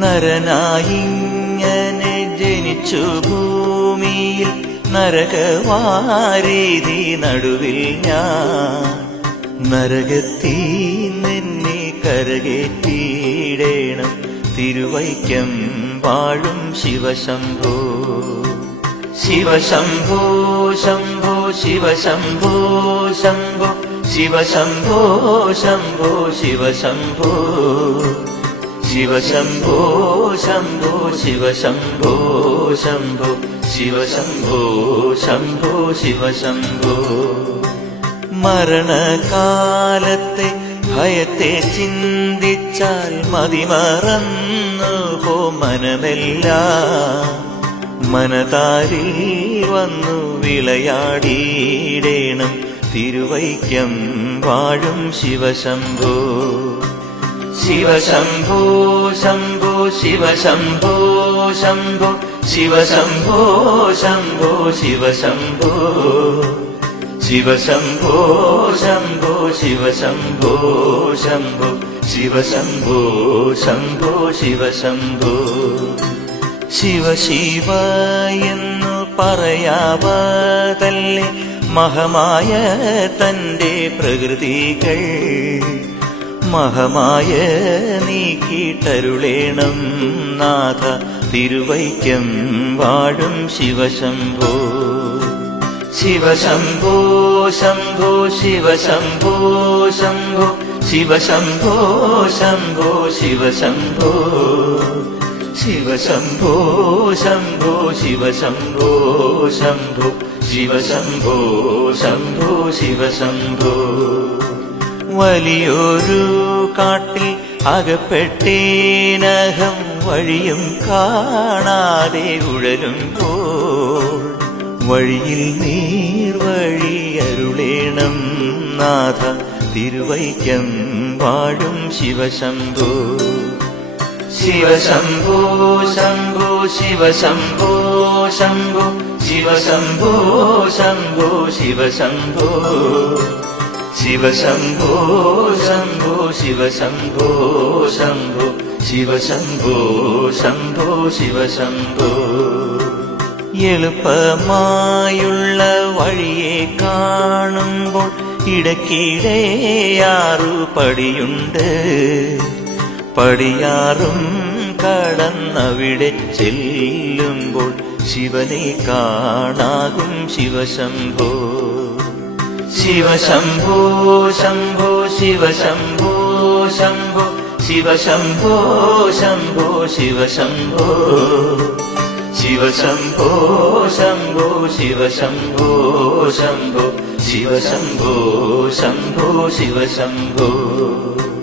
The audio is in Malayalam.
നരനായിങ്ങനെ ജനിച്ചു ഭൂമിയിൽ നരകവാരീതി നടുവിൽ ഞാൻ നരകത്തീ നിന്നെ കരകേറ്റിയിടേണം തിരുവൈക്കം പാഴും ശിവശംഭോ ശിവശംഭോ ശംഭോ ശിവശംഭോ ശംഭോ ശിവ ശംഭോ ശംഭോ ശിവ ശംഭോ ശിവ ശംഭോ ശംഭോ ശിവ ശംഭോ ശംഭോ ശംഭോ ശംഭോ ശിവ ശിവ ശംഭോ മരണകാലത്തെ ഭയത്തെ ചിന്തിച്ചാൽ മതി മറന്നു പോ മനമെല്ല മനതാരി വന്നു വിളയാടിയിടേണം തിരുവൈക്കം വാഴും ശിവശംഭോ ശിവശംഭോ ശംഭോ ശിവശംഭോ ശംഭോ ശിവശംഭോ ശംഭോ ശിവശംഭോ ശിവശംഭോ ശംഭോ ശിവശംഭോ ശംഭോ ശിവശംഭോ ശംഭോ ശിവശംഭോ ശിവ ശിവ എന്നു പറയാവതല്ലേ മഹമായ തൻ്റെ പ്രകൃതികൾ മഹമായ നീക്കിട്ടരുളേണം നാഥ തിരുവൈക്കം വാഴും ശിവശംഭോ ശിവശംഭോ ശംഭോ ശിവശംഭോ ശംഭോ ശിവശംഭോ ശംഭോ ശിവശംഭോ ശിവശംഭോ ശംഭോ ശിവശംഭോ ശംഭോ ശിവശംഭോ ശംഭോ ശിവശംഭോ വലിയൊരു കാട്ടിൽ അകപ്പെട്ടേനകം വഴിയും കാണാതെ ഉഴലും പോൾ വഴിയിൽ നീർവഴി അരുളേണം നാഥ തിരുവൈക്കം വാഴും ശിവശംഭോ ശിവശംഭോ ശംഭോ ശിവശംഭോ ശംഭോ शिवशम्भो शम्भो शिवशम्भो शिवशम्भो शम्भो शिवशम्भो शम्भो शिवशम्भो शम्भो शिवशम्भो എളുപ്പമായുള്ള വഴിയെ കാണുമ്പോൾ ഇടയ്ക്കിടെ ആറു പടിയുണ്ട് പടിയാറും കടന്നവിടെ ചെല്ലുമ്പോൾ ശിവനെ കാണാകും ശിവശംഭോ ശിവശംഭോ ശംഭോ ശിവശംഭോ ശംഭോ ശിവശംഭോ ശംഭോ ശിവശംഭോ ശിവശംഭോ ശംഭോ ശിവശംഭോ ശംഭോ ശിവശംഭോ ശംഭോ ശിവശംഭോ